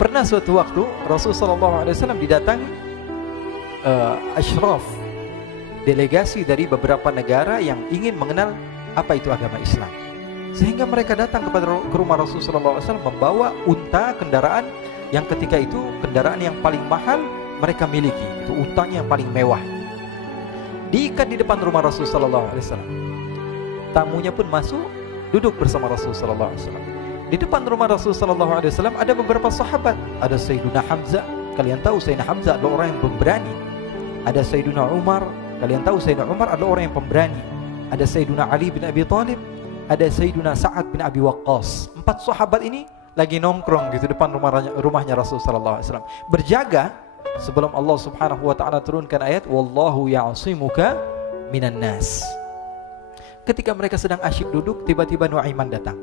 Pernah suatu waktu Rasulullah SAW didatangi asyraf, delegasi dari beberapa negara yang ingin mengenal apa itu agama Islam. Sehingga mereka datang ke rumah Rasulullah SAW membawa unta, kendaraan yang ketika itu kendaraan yang paling mahal mereka miliki. Itu untanya yang paling mewah. Diikat di depan rumah Rasulullah SAW. Tamunya pun masuk, duduk bersama Rasulullah SAW. Di depan rumah Rasulullah SAW ada beberapa sahabat. Ada Sayyiduna Hamzah. Kalian tahu Sayyidina Hamzah adalah orang yang pemberani. Ada Sayyiduna Umar. Kalian tahu Sayyidina Umar adalah orang yang pemberani. Ada Sayyiduna Ali bin Abi Thalib. Ada Sayyiduna Sa'ad bin Abi Waqqas. 4 sahabat ini lagi nongkrong gitu depan rumahnya Rasulullah SAW. Berjaga sebelum Allah Subhanahu wa taala turunkan ayat wallahu ya'simuka minan nas. Ketika mereka sedang asyik duduk, tiba-tiba Nuaiman datang.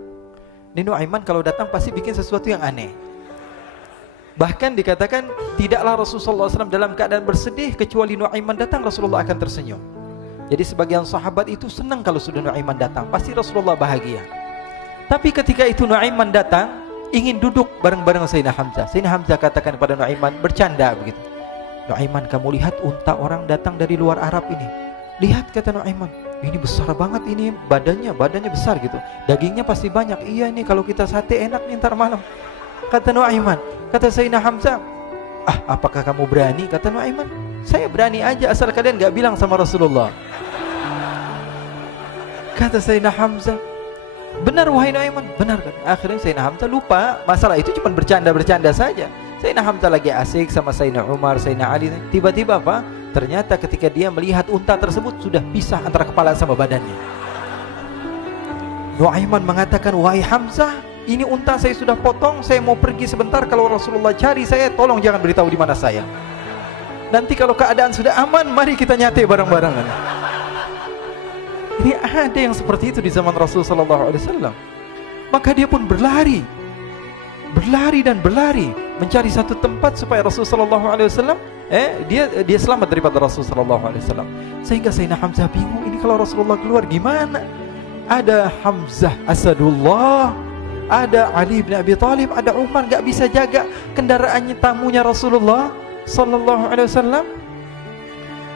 Ini Nuaiman kalau datang pasti bikin sesuatu yang aneh. Bahkan dikatakan tidaklah Rasulullah SAW dalam keadaan bersedih, kecuali Nuaiman datang Rasulullah akan tersenyum. Jadi sebagian sahabat itu senang kalau sudah Nuaiman datang, pasti Rasulullah bahagia. Tapi ketika itu Nuaiman datang, ingin duduk bareng-bareng Sayyidina Hamzah. Sayyidina Hamzah katakan kepada Nuaiman, bercanda begitu. Nuaiman, kamu lihat unta orang datang dari luar Arab ini. Lihat, kata Nuaiman, ini besar banget ini, badannya besar gitu. Dagingnya pasti banyak. Iya nih kalau kita sate enak nih ntar malam. Kata Nuaiman. Kata Sayyidina Hamzah, apakah kamu berani? Kata Nuaiman, saya berani aja asal kalian gak bilang sama Rasulullah. Kata Sayyidina Hamzah, benar wahai Nuaiman, benar kan? Akhirnya Sayyidina Hamzah lupa masalah itu, cuma bercanda-bercanda saja. Sayyidina Hamzah lagi asik sama Sayyidina Umar, Sayyidina Ali. Tiba-tiba apa? Ternyata ketika dia melihat unta tersebut sudah pisah antara kepala sama badannya. Nuaiman mengatakan, wahai Hamzah, ini unta saya sudah potong, saya mau pergi sebentar. Kalau Rasulullah cari saya, tolong jangan beritahu di mana saya. Nanti kalau keadaan sudah aman, mari kita nyate bareng-barengan. Ini ada yang seperti itu di zaman Rasulullah SAW. Maka dia pun berlari dan berlari mencari satu tempat supaya Rasulullah SAW dia selamat daripada Rasulullah SAW. Sehingga Sayyidina Hamzah bingung, ini kalau Rasulullah keluar gimana? Ada Hamzah Asadullah, ada Ali bin Abi Thalib, ada Umar, gak bisa jaga kendaraannya tamunya Rasulullah Sallallahu Alaihi Wasallam.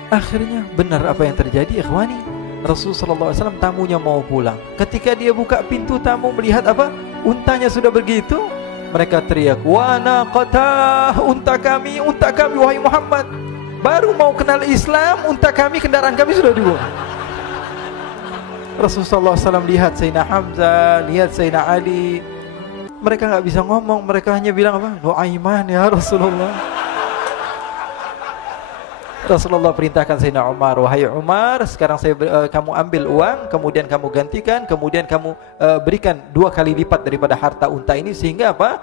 Akhirnya benar apa yang terjadi, ikhwani. Rasulullah SAW tamunya mau pulang. Ketika dia buka pintu tamu melihat apa? Untanya sudah begitu. Mereka teriak, wa naqatah, unta kami wahai Muhammad. Baru mau kenal Islam, unta kami, kendaraan kami sudah dibuang. Rasulullah SAW lihat Sayyidina Hamzah, lihat Sayyidina Ali. Mereka gak bisa ngomong, mereka hanya bilang apa? Nuaiman ya Rasulullah. Rasulullah perintahkan Sayyidina Umar, wahai Umar, sekarang kamu ambil uang, kemudian kamu gantikan, kemudian kamu berikan 2 kali lipat daripada harta unta ini, sehingga apa?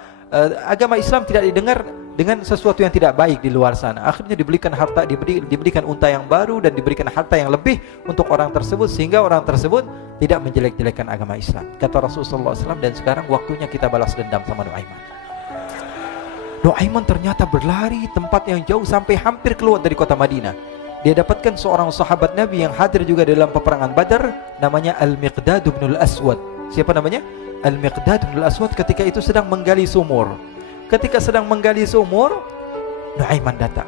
Agama Islam tidak didengar dengan sesuatu yang tidak baik di luar sana. Akhirnya diberikan harta, diberikan unta yang baru dan diberikan harta yang lebih untuk orang tersebut, sehingga orang tersebut tidak menjelek-jelekan agama Islam. Kata Rasulullah SAW, dan sekarang waktunya kita balas dendam sama Nuaiman. Nuaiman ternyata berlari tempat yang jauh sampai hampir keluar dari kota Madinah. Dia dapatkan seorang sahabat Nabi yang hadir juga dalam peperangan Badar, namanya Al-Miqdad bin Al-Aswad. Siapa namanya? Al-Miqdad bin Al-Aswad ketika itu sedang menggali sumur. Ketika sedang menggali sumur, Nuaiman datang.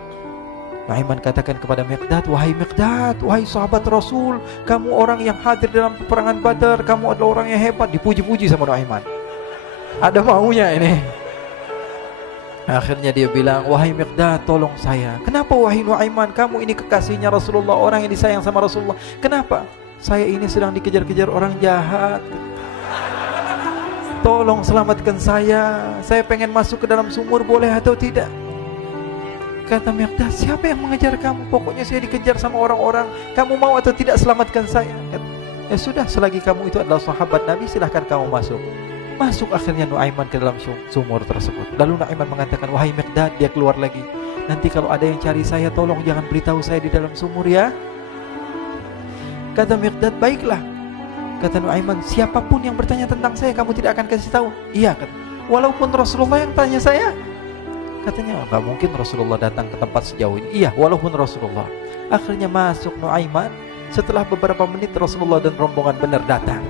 Nuaiman katakan kepada Miqdad, wahai Miqdad, wahai sahabat Rasul, kamu orang yang hadir dalam peperangan Badar, kamu adalah orang yang hebat. Dipuji-puji sama Nuaiman. Ada maunya ini. Akhirnya dia bilang, wahai Miqdad, tolong saya. Kenapa wahai Nuaiman, kamu ini kekasihnya Rasulullah, orang yang disayang sama Rasulullah. Kenapa? Saya ini sedang dikejar-kejar orang jahat. Tolong selamatkan saya. Saya pengen masuk ke dalam sumur, boleh atau tidak? Kata Miqdad, siapa yang mengejar kamu? Pokoknya saya dikejar sama orang-orang. Kamu mau atau tidak selamatkan saya? Ya sudah, selagi kamu itu adalah sahabat Nabi, silahkan kamu masuk. Masuk akhirnya Nuaiman ke dalam sumur tersebut. Lalu Nuaiman mengatakan, wahai Miqdad, dia keluar lagi. Nanti kalau ada yang cari saya, tolong jangan beritahu saya di dalam sumur ya. Kata Miqdad, baiklah. Kata Nuaiman, siapapun yang bertanya tentang saya, kamu tidak akan kasih tahu? Iya, kata. Walaupun Rasulullah yang tanya saya? Katanya, enggak mungkin Rasulullah datang ke tempat sejauh ini. Iya, walaupun Rasulullah. Akhirnya masuk Nuaiman. Setelah beberapa menit Rasulullah dan rombongan benar datang.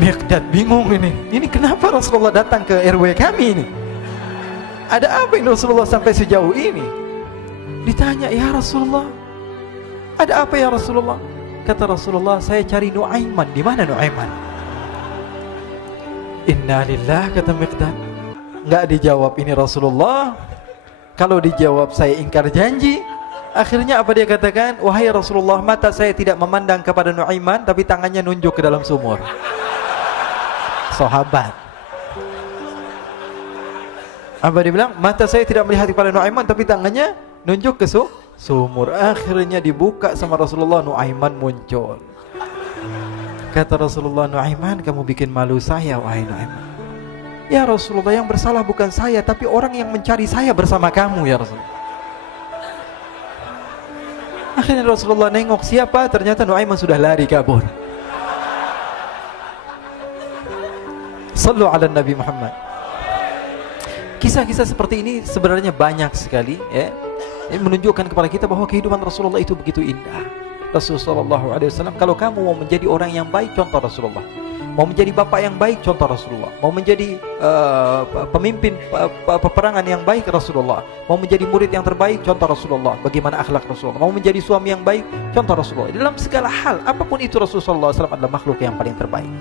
Miqdad bingung ini kenapa Rasulullah datang ke RW kami ini? Ada apa ini Rasulullah sampai sejauh ini? Ditanya, ya Rasulullah, ada apa ya Rasulullah? Kata Rasulullah, saya cari Nuaiman. Di mana Nuaiman? Inna lillah, kata Miqdad. Nggak dijawab ini Rasulullah. Kalau dijawab saya ingkar janji. Akhirnya apa dia katakan? Wahai Rasulullah, mata saya tidak memandang kepada Nuaiman, tapi tangannya nunjuk ke dalam sumur. Sahabat. Apa dia bilang? Mata saya tidak melihat kepada Nuaiman, tapi tangannya nunjuk ke sumur. Akhirnya dibuka sama Rasulullah, Nuaiman muncul. Kata Rasulullah, Nuaiman, kamu bikin malu saya, wahai Nuaiman. Ya Rasulullah, yang bersalah bukan saya, tapi orang yang mencari saya bersama kamu, ya Rasulullah. Akhirnya Rasulullah nengok, siapa? Ternyata Nuaiman sudah lari kabur. Sallu ala Nabi Muhammad. Kisah-kisah seperti ini sebenarnya banyak sekali, ya. Ini menunjukkan kepada kita bahwa kehidupan Rasulullah itu begitu indah. Rasulullah SAW, kalau kamu mau menjadi orang yang baik, contoh Rasulullah. Mau menjadi bapak yang baik, contoh Rasulullah. Mau menjadi pemimpin peperangan yang baik, Rasulullah. Mau menjadi murid yang terbaik, contoh Rasulullah. Bagaimana akhlak Rasulullah. Mau menjadi suami yang baik, contoh Rasulullah. Dalam segala hal, apapun itu Rasulullah SAW adalah makhluk yang paling terbaik.